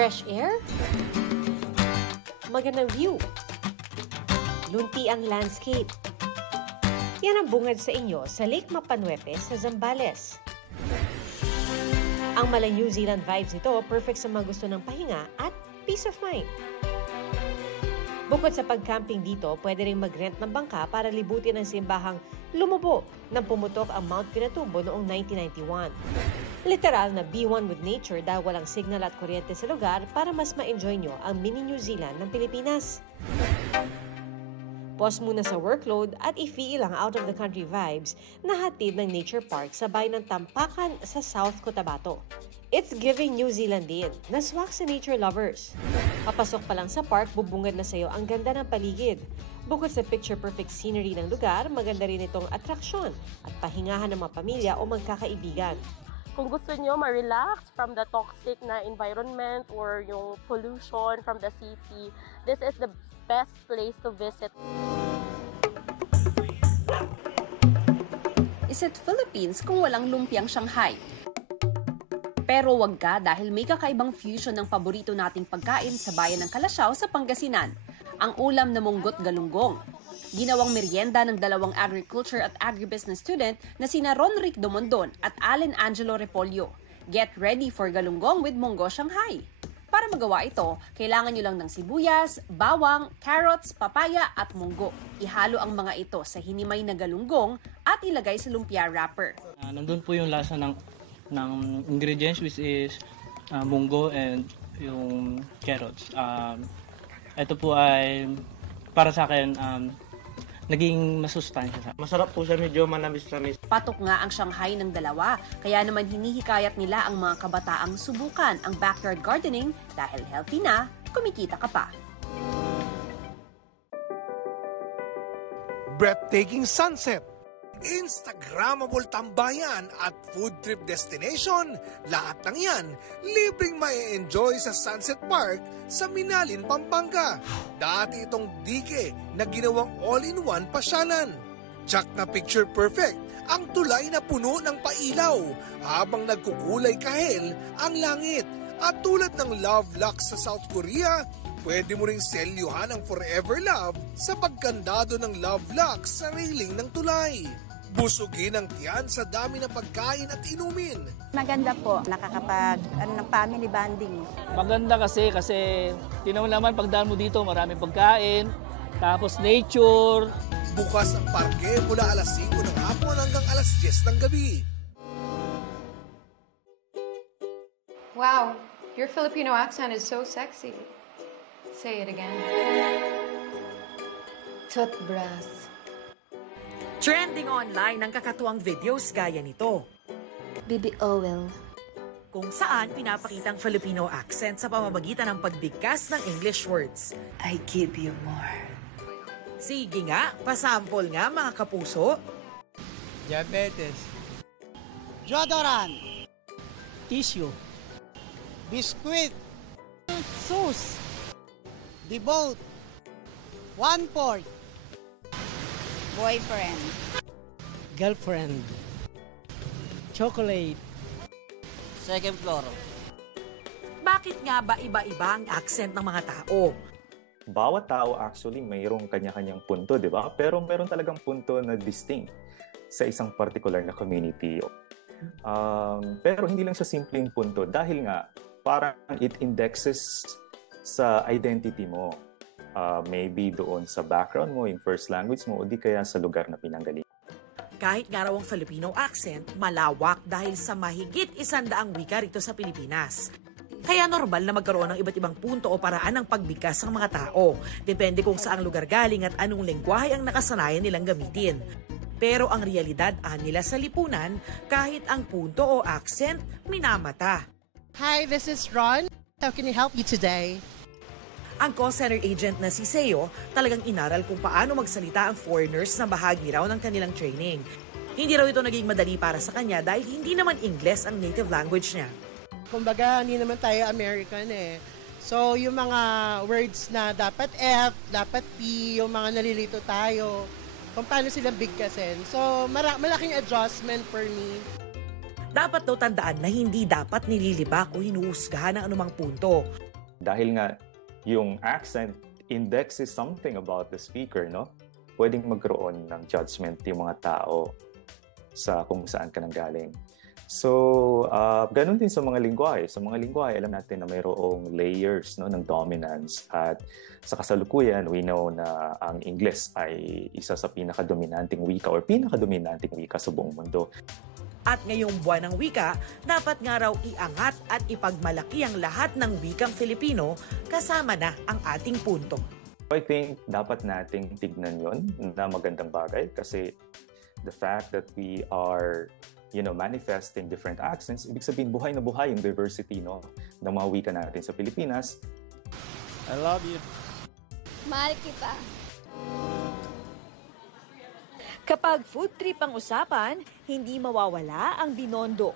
Fresh air? Magandang view. Luntiang landscape. Yan ang bungad sa inyo sa Lake Mapanuepe sa Zambales. Ang mala New Zealand vibes nito, perfect sa mga gusto ng pahinga at peace of mind. Bukod sa pag-camping dito, pwede rin mag-rent ng bangka para libutin ang simbahang lumubo nang pumutok ang Mount Pinatubo noong 1991. Literal na be one with nature dahil walang signal at kuryente sa lugar para mas ma-enjoy nyo ang mini New Zealand ng Pilipinas. Pause muna sa workload at i-feel ang out-of-the-country vibes na hatid ng nature park sa bayan ng Tampakan sa South Cotabato. It's giving New Zealand din, naswak sa nature lovers. Papasok pa lang sa park, bubungad na sa'yo ang ganda ng paligid. Bukod sa picture-perfect scenery ng lugar, maganda rin itong atraksyon at pahingahan ng mga pamilya o magkakaibigan. Kung gusto nyo ma-relax from the toxic na environment or yung pollution from the city, this is the best place to visit. Is it Philippines kung walang lumpiang Shanghai? Pero wag ka dahil may kakaibang fusion ng paborito nating pagkain sa bayan ng Calasiao sa Pangasinan, ang ulam na munggot galunggong. Ginawang merienda ng dalawang agriculture at agribusiness student na sina Ronric Domondon at Allen Angelo Repolyo. Get ready for galunggong with munggo Shanghai. Para magawa ito, kailangan nyo lang ng sibuyas, bawang, carrots, papaya at munggo. Ihalo ang mga ito sa hinimay na galunggong at ilagay sa lumpia wrapper. Nandun po yung lasa ng ingredients which is munggo and yung carrots. Ito po ay para sa akin naging masustansya. Masarap po siya, medyo manamis-namis. Patok nga ang Shanghai ng dalawa, kaya naman hinihikayat nila ang mga kabataang subukan ang backyard gardening dahil healthy na, kumikita ka pa. Breathtaking sunset, Instagrammable tambayan at food trip destination, lahat ng yan libreng ma-enjoy sa Sunset Park sa Minalin, Pampanga. Dati itong dike na ginawang all-in-one pasyalan. Tsak na picture perfect ang tulay na puno ng pailaw habang nagkukulay kahel ang langit. At tulad ng Love Lux sa South Korea, pwede mo ring selyuhan ang forever love sa pagkandado ng Love Lux sa railing ng tulay. Busugin ang tiyan sa dami ng pagkain at inumin. Maganda po, nakakapag ng family bonding. Maganda kasi tinaw naman pagdaan mo dito, maraming pagkain, tapos nature. Bukas ang parke mula alas 5 ng hapon hanggang alas 10 ng gabi. Wow, your Filipino accent is so sexy. Say it again. Toothbrush. Trending online ang kakatuwang videos gaya nito. Baby Owl. Kung saan pinapakitang Filipino accent sa pamamagitan ng pagbigkas ng English words. I give you more. Sige nga, pasample nga mga kapuso. Diabetes. Deodorant. Tissue. Biscuit. Sauce. Devote. 1/4. Boyfriend. Girlfriend. Chocolate. Second floor. Bakit nga ba iba-iba ang accent ng mga tao? Bawat tao actually mayroong kanya-kanyang punto, di ba? Pero meron talagang punto na distinct sa isang particular na community. Pero hindi lang siya simpleng punto dahil nga parang it indexes sa identity mo. Maybe doon sa background mo, yung first language mo, o di kaya sa lugar na pinanggaling. Kahit nga raw ang Filipino accent, malawak dahil sa mahigit 100 wika rito sa Pilipinas. Kaya normal na magkaroon ng iba't ibang punto o paraan ng pagbigkas ng mga tao. Depende kung saang lugar galing at anong lengguwahe ang nakasanayan nilang gamitin. Pero ang realidad nila sa lipunan, kahit ang punto o accent, minamata. Hi, this is Ron. How can I help you today? Ang call center agent na si Seo talagang inaral kung paano magsalita ang foreigners na bahagi raw ng kanilang training. Hindi raw ito naging madali para sa kanya dahil hindi naman Ingles ang native language niya. Kumbaga, hindi naman tayo American eh. So, yung mga words na dapat F, dapat P, yung mga nalilito tayo, kung paano sila bigkasin. So, malaking adjustment for me. Dapat daw tandaan na hindi dapat nililibak o hinuhusgahan ng anumang punto. Dahil nga yung accent indexes something about the speaker, no? Pwedeng magkaroon ng judgment yung mga tao sa kung saan ka nanggaling. So, ganun din sa mga lingwahe. Sa mga lingwahe, alam natin na mayroong layers, no, ng dominance. At sa kasalukuyan, we know na ang Ingles ay isa sa pinakadominanting wika or pinakadominanting wika sa buong mundo. At ngayong buwan ng wika, dapat nga raw iangat at ipagmalaki ang lahat ng wikang Filipino kasama na ang ating punto. I think dapat nating tignan yon na magandang bagay kasi the fact that we are manifesting different accents, ibig sabihin buhay na buhay yung diversity, no, ng mga wika natin sa Pilipinas. I love you. Mahal kita. Kapag food trip ang usapan, hindi mawawala ang Binondo.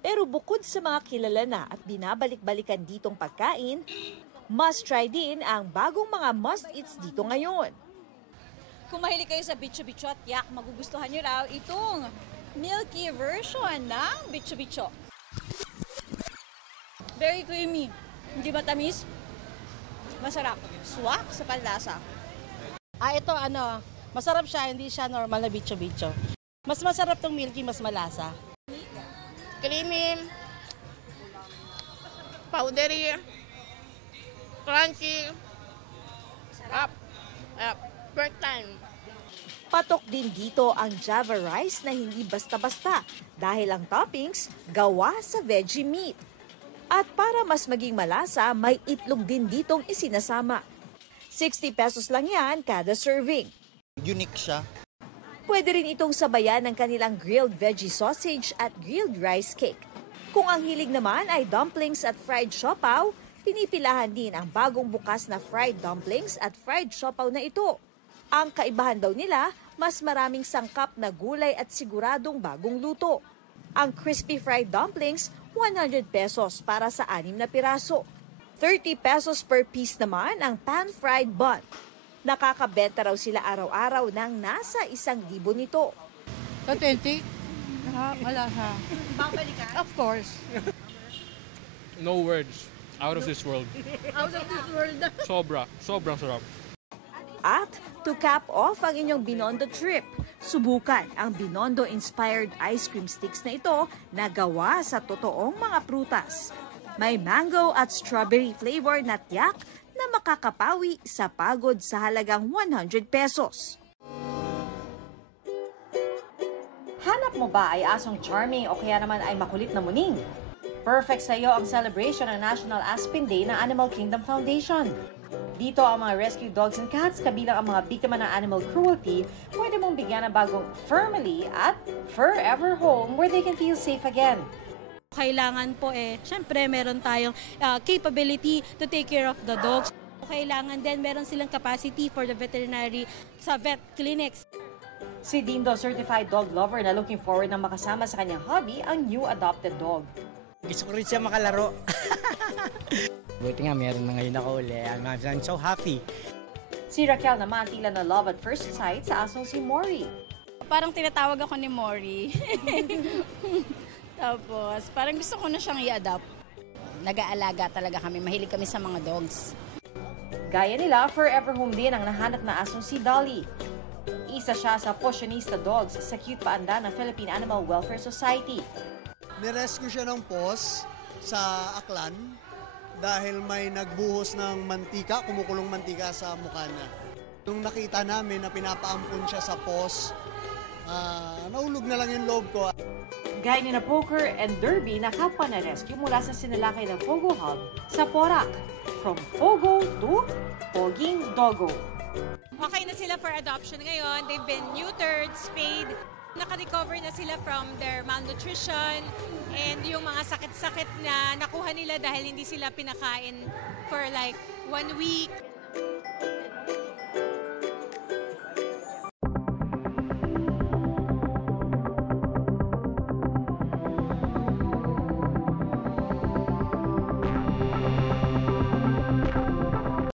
Pero bukod sa mga kilala na at binabalik-balikan ditong pagkain, must try din ang bagong mga must-eats dito ngayon. Kung mahilig kayo sa bicho-bicho at yak, magugustuhan nyo raw itong milky version ng bicho-bicho. Very creamy. Hindi matamis. Masarap. Swak sa panlasa. Ito masarap siya, hindi siya normal na bicho-bicho. Mas masarap tong milky, mas malasa. Creamy, powdery, crunchy, first time. Patok din dito ang Java rice na hindi basta-basta dahil ang toppings gawa sa veggie meat. At para mas maging malasa, may itlog din ditong isinasama. 60 pesos lang yan kada serving. Unique siya. Pwede rin itong sabayan ng kanilang grilled veggie sausage at grilled rice cake. Kung ang hilig naman ay dumplings at fried siopaw, pinipilahan din ang bagong bukas na fried dumplings at fried siopaw na ito. Ang kaibahan daw nila, mas maraming sangkap na gulay at siguradong bagong luto. Ang crispy fried dumplings, 100 pesos para sa 6 na piraso. 30 pesos per piece naman ang pan-fried bun. Nakakabenta raw sila araw-araw ng nasa 1,000 nito. Authentic? Malasa. Babalikan? Of course. No words. Out of this world. Out of this world. Sobrang sarap. At to cap off ang inyong Binondo trip, subukan ang Binondo-inspired ice cream sticks na ito na gawa sa totoong mga prutas. May mango at strawberry flavor na tiyak na makakapawi sa pagod sa halagang 100 pesos. Hanap mo ba ay asong charming o kaya naman ay makulit na muning? Perfect sa iyo ang celebration ng National Aspen Day ng Animal Kingdom Foundation. Dito ang mga rescue dogs and cats kabilang ang mga biktima ng animal cruelty, pwede mong bigyan ng bagong Family at forever home where they can feel safe again. Kailangan po syempre meron tayong capability to take care of the dogs. Kailangan din meron silang capacity for the veterinary sa vet clinics. Si Dindo, certified dog lover na looking forward na makasama sa kanyang hobby ang new adopted dog. Gusto ko rin siya makalaro. Buti nga meron na ngayon ako uli. I'm so happy. Si Raquel naman tila na love at first sight sa asong si Mori. Parang tinatawag ako ni Mori. Tapos parang gusto ko na siyang i-adopt. Nag-aalaga talaga kami. Mahilig kami sa mga dogs. Gaya nila, forever home din ang nahanap na asong si Dolly. Isa siya sa Posionista Dogs sa cute paanda ng Philippine Animal Welfare Society. Nirescue siya ng POS sa Aklan dahil may nagbuhos ng mantika, kumukulong mantika sa mukha niya. Nung nakita namin na pinapaampun siya sa POS, naulog na lang yung loob ko. Gaya ni na Poker and Derby na kapwa na rescue mula sa sinalakay ng Pogo Hub sa Porac. From Pogo to Poging Doggo. Okay na sila for adoption ngayon. They've been neutered, spayed. Naka-recover na sila from their malnutrition and yung mga sakit-sakit na nakuha nila dahil hindi sila pinakain for like 1 week.